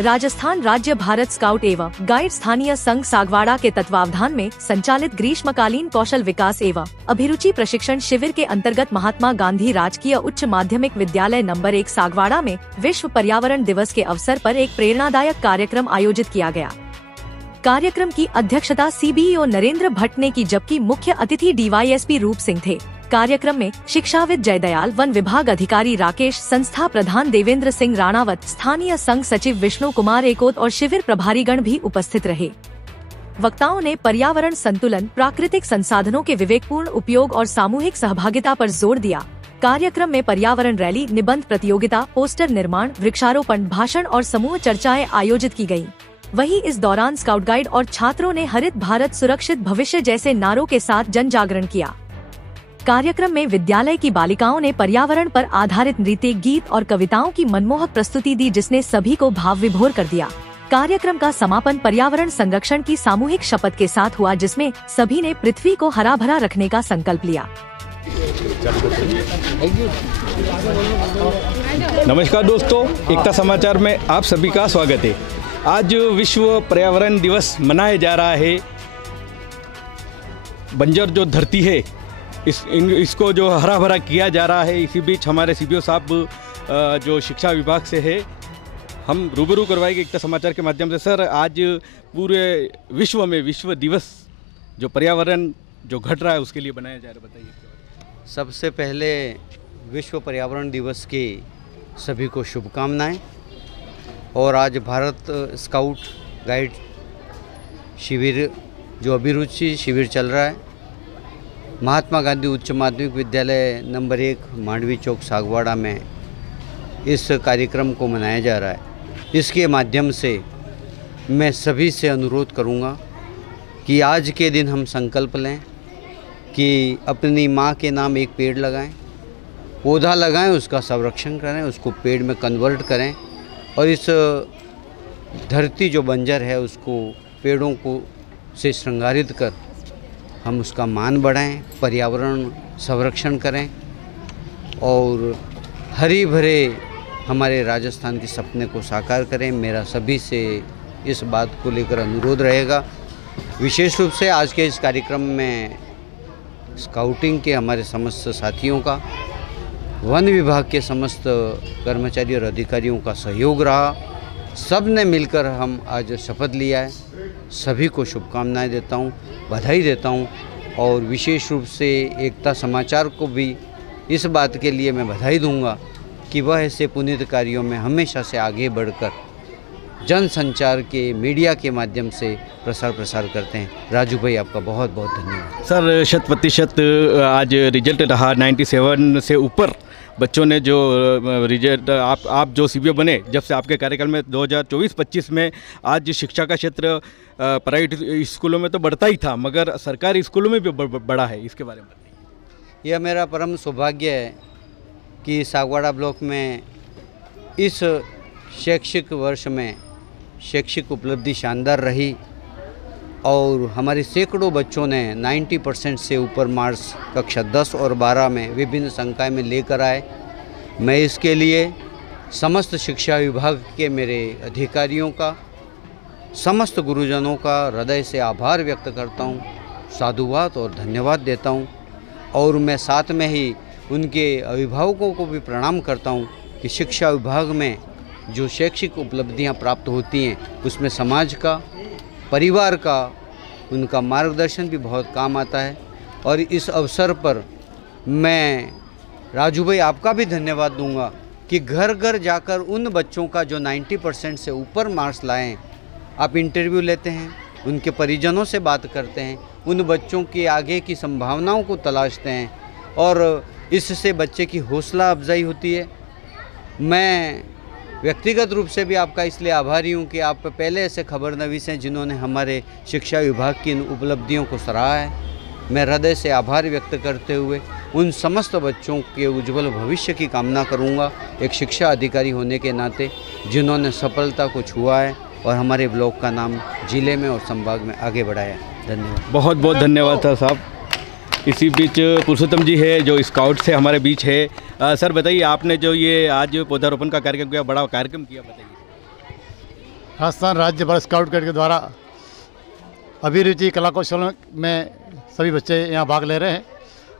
राजस्थान राज्य भारत स्काउट एवं गाइड स्थानीय संघ सागवाड़ा के तत्वावधान में संचालित ग्रीष्मकालीन कौशल विकास एवं अभिरुचि प्रशिक्षण शिविर के अंतर्गत महात्मा गांधी राजकीय उच्च माध्यमिक विद्यालय नंबर 1 सागवाड़ा में विश्व पर्यावरण दिवस के अवसर पर एक प्रेरणादायक कार्यक्रम आयोजित किया गया। कार्यक्रम की अध्यक्षता सीबीओ नरेंद्र भट्ट ने की, जबकि मुख्य अतिथि डीवाईएसपी रूप सिंह थे। कार्यक्रम में शिक्षाविद जयदयाल, वन विभाग अधिकारी राकेश, संस्था प्रधान देवेंद्र सिंह राणावत, स्थानीय संघ सचिव विष्णु कुमार एकोत और शिविर प्रभारीगण भी उपस्थित रहे। वक्ताओं ने पर्यावरण संतुलन, प्राकृतिक संसाधनों के विवेकपूर्ण उपयोग और सामूहिक सहभागिता पर जोर दिया। कार्यक्रम में पर्यावरण रैली, निबंध प्रतियोगिता, पोस्टर निर्माण, वृक्षारोपण, भाषण और समूह चर्चाएं आयोजित की गयी। वहीं इस दौरान स्काउट गाइड और छात्रों ने हरित भारत सुरक्षित भविष्य जैसे नारों के साथ जन जागरण किया। कार्यक्रम में विद्यालय की बालिकाओं ने पर्यावरण पर आधारित नृत्य, गीत और कविताओं की मनमोहक प्रस्तुति दी, जिसने सभी को भाव विभोर कर दिया। कार्यक्रम का समापन पर्यावरण संरक्षण की सामूहिक शपथ के साथ हुआ, जिसमें सभी ने पृथ्वी को हरा भरा रखने का संकल्प लिया। नमस्कार दोस्तों, एकता समाचार में आप सभी का स्वागत है। आज विश्व पर्यावरण दिवस मनाया जा रहा है। बंजर जो धरती है इसको जो हरा भरा किया जा रहा है। इसी बीच हमारे सीबीओ साहब जो शिक्षा विभाग से है, हम रूबरू करवाएंगे एकता समाचार के माध्यम से। सर, आज पूरे विश्व में विश्व दिवस जो पर्यावरण जो घट रहा है उसके लिए बनाया जा रहा है, बताइए। सबसे पहले विश्व पर्यावरण दिवस की सभी को शुभकामनाएं। और आज भारत स्काउट गाइड शिविर जो अभिरुचि शिविर चल रहा है, महात्मा गांधी उच्च माध्यमिक विद्यालय नंबर 1 मांडवी चौक सागवाड़ा में इस कार्यक्रम को मनाया जा रहा है। इसके माध्यम से मैं सभी से अनुरोध करूंगा कि आज के दिन हम संकल्प लें कि अपनी माँ के नाम एक पेड़ लगाएं, पौधा लगाएं, उसका संरक्षण करें, उसको पेड़ में कन्वर्ट करें और इस धरती जो बंजर है उसको पेड़ों को से श्रृंगारित कर हम उसका मान बढ़ाएं, पर्यावरण संरक्षण करें और हरी भरे हमारे राजस्थान के सपने को साकार करें। मेरा सभी से इस बात को लेकर अनुरोध रहेगा। विशेष रूप से आज के इस कार्यक्रम में स्काउटिंग के हमारे समस्त साथियों का, वन विभाग के समस्त कर्मचारी और अधिकारियों का सहयोग रहा। सब ने मिलकर हम आज शपथ लिया है। सभी को शुभकामनाएं देता हूं, बधाई देता हूं और विशेष रूप से एकता समाचार को भी इस बात के लिए मैं बधाई दूंगा कि वह ऐसे पुनीत कार्यों में हमेशा से आगे बढ़कर जन संचार के मीडिया के माध्यम से प्रसार करते हैं। राजू भाई, आपका बहुत बहुत धन्यवाद। सर, 100% आज रिजल्ट रहा। 97 से ऊपर बच्चों ने जो रिजल्ट, आप जो सीबीओ बने जब से आपके कार्यकाल में 2024-25 में आज शिक्षा का क्षेत्र प्राइवेट स्कूलों में तो बढ़ता ही था, मगर सरकारी स्कूलों में भी बढ़ा है। इसके बारे में बताइए। यह मेरा परम सौभाग्य है कि सागवाड़ा ब्लॉक में इस शैक्षिक वर्ष में शैक्षिक उपलब्धि शानदार रही और हमारे सैकड़ों बच्चों ने 90% से ऊपर मार्क्स कक्षा 10 और 12 में विभिन्न संकाय में लेकर आए। मैं इसके लिए समस्त शिक्षा विभाग के मेरे अधिकारियों का, समस्त गुरुजनों का हृदय से आभार व्यक्त करता हूं, साधुवाद और धन्यवाद देता हूं और मैं साथ में ही उनके अभिभावकों को भी प्रणाम करता हूं कि शिक्षा विभाग में जो शैक्षिक उपलब्धियां प्राप्त होती हैं उसमें समाज का, परिवार का, उनका मार्गदर्शन भी बहुत काम आता है। और इस अवसर पर मैं राजू भाई आपका भी धन्यवाद दूंगा कि घर घर जाकर उन बच्चों का जो 90% से ऊपर मार्क्स लाएं, आप इंटरव्यू लेते हैं, उनके परिजनों से बात करते हैं, उन बच्चों की आगे की संभावनाओं को तलाशते हैं और इससे बच्चे की हौसला अफजाई होती है। मैं व्यक्तिगत रूप से भी आपका इसलिए आभारी हूँ कि आप पहले ऐसे खबरनवीस हैं जिन्होंने हमारे शिक्षा विभाग की इन उपलब्धियों को सराहा है। मैं हृदय से आभार व्यक्त करते हुए उन समस्त बच्चों के उज्जवल भविष्य की कामना करूँगा, एक शिक्षा अधिकारी होने के नाते, जिन्होंने सफलता को छुआ है और हमारे ब्लॉक का नाम जिले में और संभाग में आगे बढ़ाया। धन्यवाद। बहुत बहुत धन्यवाद था साहब। इसी बीच पुरुषोत्तम जी है जो स्काउट से हमारे बीच है। सर बताइए, आपने जो ये आज पौधारोपण का कार्यक्रम किया, बड़ा कार्यक्रम किया, बताइए। राजस्थान राज्य भारत स्काउट गाइड के द्वारा अभिरुचि कला कौशल में सभी बच्चे यहाँ भाग ले रहे हैं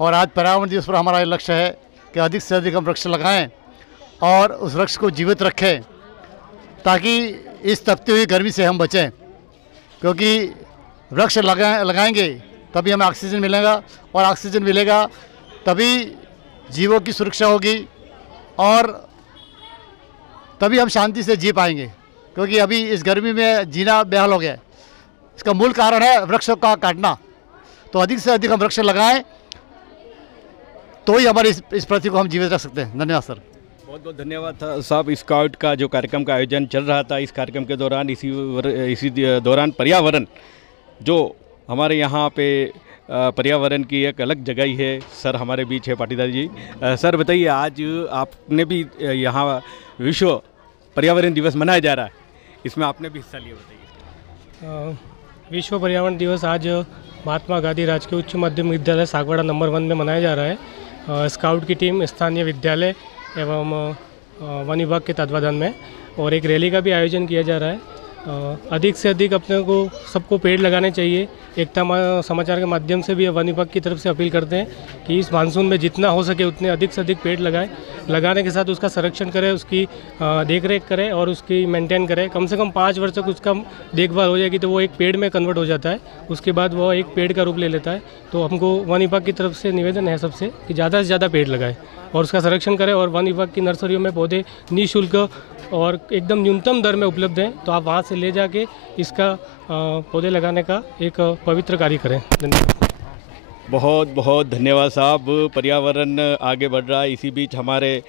और आज पर्यावरण दिवस पर हमारा लक्ष्य है कि अधिक से अधिक हम वृक्ष लगाएं और उस वृक्ष को जीवित रखें ताकि इस तपती हुई गर्मी से हम बचें, क्योंकि वृक्ष लगाएंगे तभी हमें ऑक्सीजन मिलेगा और ऑक्सीजन मिलेगा तभी जीवों की सुरक्षा होगी और तभी हम शांति से जी पाएंगे, क्योंकि अभी इस गर्मी में जीना बेहाल हो गया है। इसका मूल कारण है वृक्षों का काटना। तो अधिक से अधिक हम वृक्ष लगाएं तो ही हमारी इस पृथ्वी को हम जीवित रख सकते हैं। धन्यवाद सर। बहुत बहुत धन्यवाद साहब। स्काउट का जो कार्यक्रम का आयोजन चल रहा था, इस कार्यक्रम के दौरान इसी दौरान पर्यावरण जो हमारे यहाँ पे पर्यावरण की एक अलग जगह ही है। सर हमारे बीच है पाटीदार जी। सर बताइए, आज आपने भी यहाँ विश्व पर्यावरण दिवस मनाया जा रहा है, इसमें आपने भी हिस्सा लिया, बताइए। विश्व पर्यावरण दिवस आज महात्मा गांधी राजकीय उच्च माध्यमिक विद्यालय सागवाड़ा नंबर 1 में मनाया जा रहा है। स्काउट की टीम, स्थानीय विद्यालय एवं वन विभाग के तत्वाधान में और एक रैली का भी आयोजन किया जा रहा है। अधिक से अधिक अपने को सबको पेड़ लगाने चाहिए। एकता समाचार के माध्यम से भी वन विभाग की तरफ से अपील करते हैं कि इस मानसून में जितना हो सके उतने अधिक से अधिक पेड़ लगाएं। लगाने के साथ उसका संरक्षण करें, उसकी देखरेख करें और उसकी मेंटेन करें। कम से कम 5 वर्ष तक उसका देखभाल हो जाएगी तो वो एक पेड़ में कन्वर्ट हो जाता है, उसके बाद वो एक पेड़ का रूप ले लेता है। तो हमको वन विभाग की तरफ से निवेदन है सबसे कि ज़्यादा से ज़्यादा पेड़ लगाएं और उसका संरक्षण करें। और वन विभाग की नर्सरियों में पौधे निःशुल्क और एकदम न्यूनतम दर में उपलब्ध हैं, तो आप वहाँ से ले जाके इसका पौधे लगाने का एक पवित्र कार्य करें। धन्यवाद। बहुत बहुत धन्यवाद साहब। पर्यावरण आगे बढ़ रहा है, इसी बीच हमारे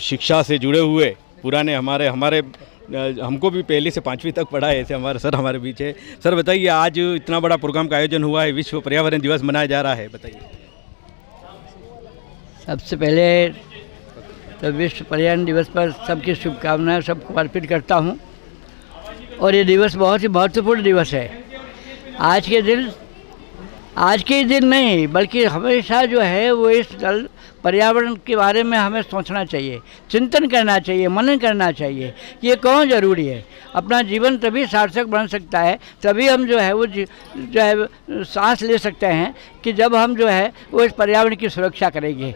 शिक्षा से जुड़े हुए पुराने हमारे हमको भी पहले से 5वीं तक पढ़ा है, ऐसे हमारे सर हमारे बीच है। सर बताइए, आज इतना बड़ा प्रोग्राम का आयोजन हुआ है, विश्व पर्यावरण दिवस मनाया जा रहा है, बताइए। सबसे पहले तो विश्व पर्यावरण दिवस पर सबकी शुभकामनाएं सबको अर्पित करता हूं। और ये दिवस बहुत ही महत्वपूर्ण दिवस है। आज के दिन नहीं बल्कि हमेशा जो है वो इस पर्यावरण के बारे में हमें सोचना चाहिए, चिंतन करना चाहिए, मनन करना चाहिए। ये कौन ज़रूरी है। अपना जीवन तभी सार्थक बन सकता है, तभी हम जो है वो जो है सांस ले सकते हैं कि जब हम जो है वो इस पर्यावरण की सुरक्षा करेंगे।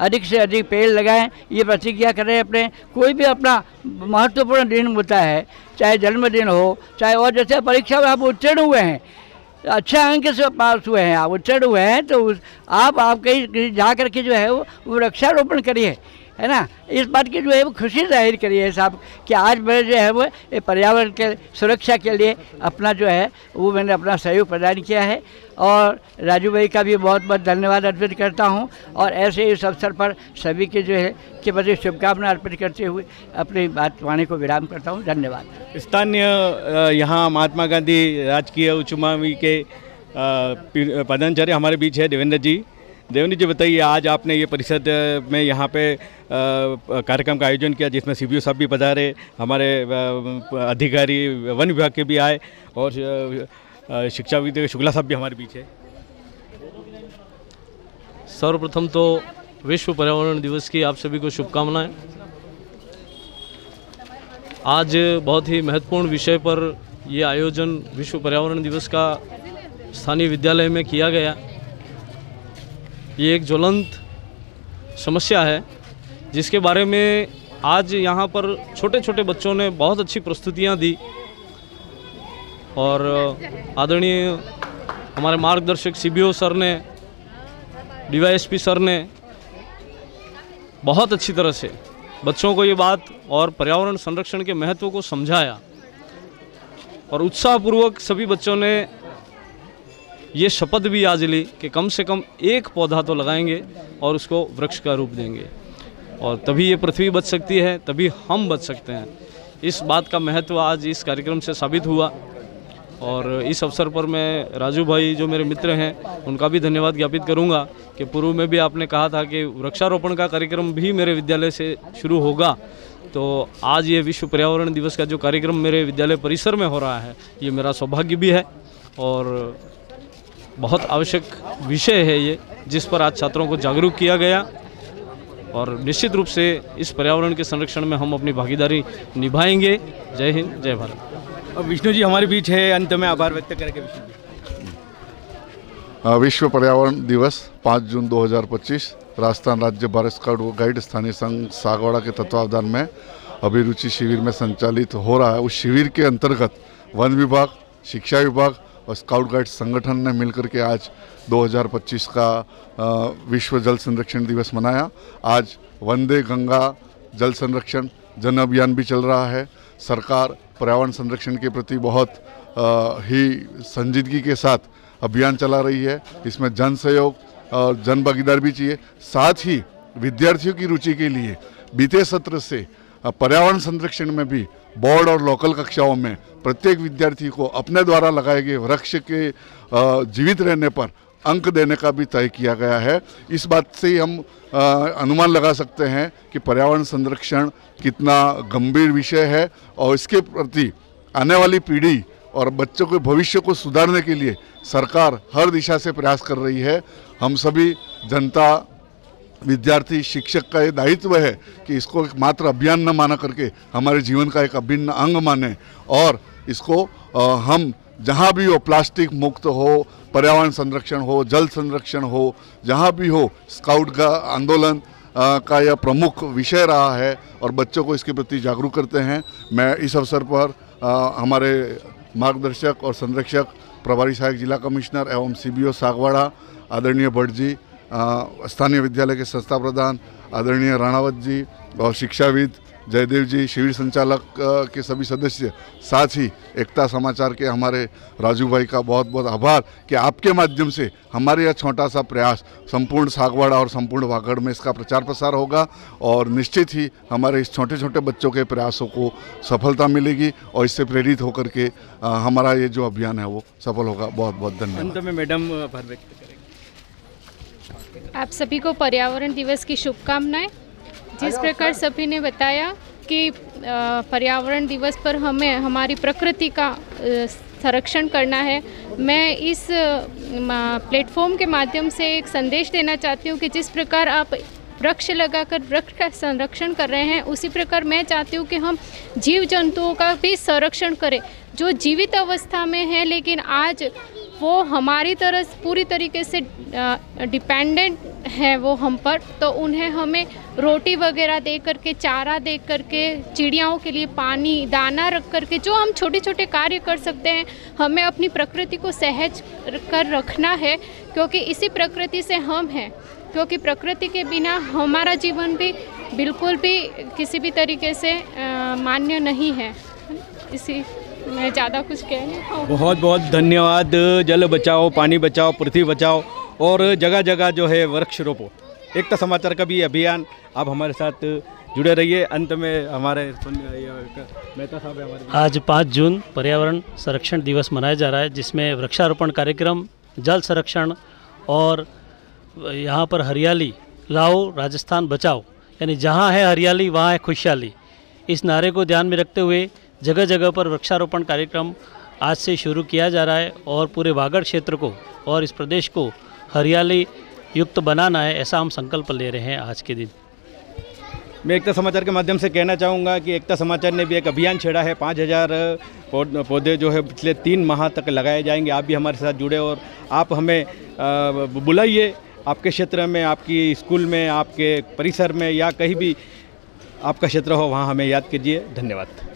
अधिक से अधिक पेड़ लगाएं, ये प्रतिज्ञा करें। अपने कोई भी अपना महत्वपूर्ण दिन होता है, चाहे जन्मदिन हो, चाहे और जैसे परीक्षा में आप उत्तीर्ण हुए हैं, अच्छा अंक से पास हुए हैं, आप उत्तीर्ण हुए हैं, तो आप कहीं जा कर के जो है वो वृक्षारोपण करिए, है ना। इस बात की जो है वो खुशी जाहिर करिए साहब कि आज मैं जो है वो पर्यावरण के सुरक्षा के लिए अपना जो है वो मैंने अपना सहयोग प्रदान किया है। और राजू भाई का भी बहुत बहुत धन्यवाद अर्पित करता हूं। और ऐसे इस अवसर पर सभी के जो है के प्रति शुभकामनाएं अर्पित करते हुए अपनी बात वाणी को विराम करता हूं। धन्यवाद। स्थानीय यहाँ महात्मा गांधी राजकीय उच्च माध्यमिक के पदाचार्य हमारे बीच है देवेंद्र जी। देवेंद्र जी बताइए, आज आपने ये परिषद में यहाँ पे कार्यक्रम का आयोजन किया जिसमें सीबीओ साहब भी पधारे, हमारे अधिकारी वन विभाग के भी आए और शिक्षाविद शुक्ला साहब भी हमारे बीच है। सर्वप्रथम तो विश्व पर्यावरण दिवस की आप सभी को शुभकामनाएं। आज बहुत ही महत्वपूर्ण विषय पर ये आयोजन विश्व पर्यावरण दिवस का स्थानीय विद्यालय में किया गया। ये एक ज्वलंत समस्या है जिसके बारे में आज यहाँ पर छोटे छोटे बच्चों ने बहुत अच्छी प्रस्तुतियाँ दी और आदरणीय हमारे मार्गदर्शक सीबीओ सर ने, डीवाईएसपी सर ने बहुत अच्छी तरह से बच्चों को ये बात और पर्यावरण संरक्षण के महत्व को समझाया और उत्साहपूर्वक सभी बच्चों ने ये शपथ भी आज ली कि कम से कम एक पौधा तो लगाएंगे और उसको वृक्ष का रूप देंगे और तभी ये पृथ्वी बच सकती है, तभी हम बच सकते हैं। इस बात का महत्व आज इस कार्यक्रम से साबित हुआ और इस अवसर पर मैं राजू भाई जो मेरे मित्र हैं उनका भी धन्यवाद ज्ञापित करूंगा कि पूर्व में भी आपने कहा था कि वृक्षारोपण का कार्यक्रम भी मेरे विद्यालय से शुरू होगा, तो आज ये विश्व पर्यावरण दिवस का जो कार्यक्रम मेरे विद्यालय परिसर में हो रहा है ये मेरा सौभाग्य भी है और बहुत आवश्यक विषय है ये, जिस पर आज छात्रों को जागरूक किया गया और निश्चित रूप से इस पर्यावरण के संरक्षण में हम अपनी भागीदारी निभाएंगे। जय हिंद, जय भारत। और विष्णु जी हमारे बीच है, अंत में आभार व्यक्त करेंगे विष्णु जी। विश्व पर्यावरण दिवस 5 जून 2025 राजस्थान राज्य भारत स्काउट व गाइड स्थानीय संघ सागवाड़ा के तत्वावधान में अभिरुचि शिविर में संचालित हो रहा है। उस शिविर के अंतर्गत वन विभाग, शिक्षा विभाग और स्काउट गाइड संगठन ने मिलकर के आज 2025 का विश्व जल संरक्षण दिवस मनाया। आज वंदे गंगा जल संरक्षण जन अभियान भी चल रहा है। सरकार पर्यावरण संरक्षण के प्रति बहुत ही संजीदगी के साथ अभियान चला रही है। इसमें जन सहयोग और जन भागीदारी भी चाहिए। साथ ही विद्यार्थियों की रुचि के लिए बीते सत्र से पर्यावरण संरक्षण में भी बोर्ड और लोकल कक्षाओं में प्रत्येक विद्यार्थी को अपने द्वारा लगाए गए वृक्ष के जीवित रहने पर अंक देने का भी तय किया गया है। इस बात से ही हम अनुमान लगा सकते हैं कि पर्यावरण संरक्षण कितना गंभीर विषय है और इसके प्रति आने वाली पीढ़ी और बच्चों के भविष्य को सुधारने के लिए सरकार हर दिशा से प्रयास कर रही है। हम सभी जनता, विद्यार्थी, शिक्षक का ये दायित्व है कि इसको एक मात्र अभियान न माना करके हमारे जीवन का एक अभिन्न अंग माने और इसको हम जहाँ भी हो प्लास्टिक मुक्त हो, पर्यावरण संरक्षण हो, जल संरक्षण हो, जहाँ भी हो स्काउट का आंदोलन का यह प्रमुख विषय रहा है और बच्चों को इसके प्रति जागरूक करते हैं। मैं इस अवसर पर हमारे मार्गदर्शक और संरक्षक प्रभारी सहायक जिला कमिश्नर एवं CBO सागवाड़ा आदरणीय भट्ट जी, स्थानीय विद्यालय के संस्था प्रधान आदरणीय राणावत जी और शिक्षाविद जयदेव जी, शिविर संचालक के सभी सदस्य, साथ ही एकता समाचार के हमारे राजू भाई का बहुत बहुत आभार कि आपके माध्यम से हमारे यह छोटा सा प्रयास संपूर्ण सागवाड़ा और संपूर्ण वागड़ में इसका प्रचार प्रसार होगा और निश्चित ही हमारे इस छोटे छोटे बच्चों के प्रयासों को सफलता मिलेगी और इससे प्रेरित होकर के हमारा ये जो अभियान है वो सफल होगा। बहुत बहुत धन्यवाद। अंत में मैडम आभार व्यक्त करेंगे। आप सभी को पर्यावरण दिवस की शुभकामनाएं। जिस प्रकार सभी ने बताया कि पर्यावरण दिवस पर हमें हमारी प्रकृति का संरक्षण करना है, मैं इस प्लेटफॉर्म के माध्यम से एक संदेश देना चाहती हूँ कि जिस प्रकार आप वृक्ष लगाकर वृक्ष का संरक्षण कर रहे हैं, उसी प्रकार मैं चाहती हूँ कि हम जीव जंतुओं का भी संरक्षण करें जो जीवित अवस्था में है लेकिन आज वो हमारी तरह पूरी तरीके से डिपेंडेंट है वो हम पर, तो उन्हें हमें रोटी वगैरह दे करके, चारा दे करके, चिड़ियाओं के लिए पानी दाना रख करके जो हम छोटे छोटे कार्य कर सकते हैं, हमें अपनी प्रकृति को सहज कर रखना है क्योंकि इसी प्रकृति से हम हैं। क्योंकि प्रकृति के बिना हमारा जीवन भी बिल्कुल भी किसी भी तरीके से मान्य नहीं है। इसी मैं ज़्यादा कुछ कह नहीं पाऊँ। बहुत बहुत धन्यवाद। जल बचाओ, पानी बचाओ, पृथ्वी बचाओ और जगह जगह जो है वृक्ष रोपो। एकता समाचार का भी अभियान आप हमारे साथ जुड़े रहिए। अंत में हमारे मेहता साहब है हमारे। आज 5 जून पर्यावरण संरक्षण दिवस मनाया जा रहा है जिसमें वृक्षारोपण कार्यक्रम, जल संरक्षण और यहाँ पर हरियाली लाओ राजस्थान बचाओ, यानी जहाँ है हरियाली वहाँ है खुशहाली, इस नारे को ध्यान में रखते हुए जगह जगह पर वृक्षारोपण कार्यक्रम आज से शुरू किया जा रहा है और पूरे वागड़ क्षेत्र को और इस प्रदेश को हरियाली युक्त बनाना है, ऐसा हम संकल्प ले रहे हैं आज के दिन। मैं एकता समाचार के माध्यम से कहना चाहूँगा कि एकता समाचार ने भी एक अभियान छेड़ा है। 5000 पौधे जो है पिछले 3 माह तक लगाए जाएंगे। आप भी हमारे साथ जुड़े और आप हमें बुलाइए, आपके क्षेत्र में, आपकी स्कूल में, आपके परिसर में या कहीं भी आपका क्षेत्र हो वहाँ हमें याद कीजिए। धन्यवाद।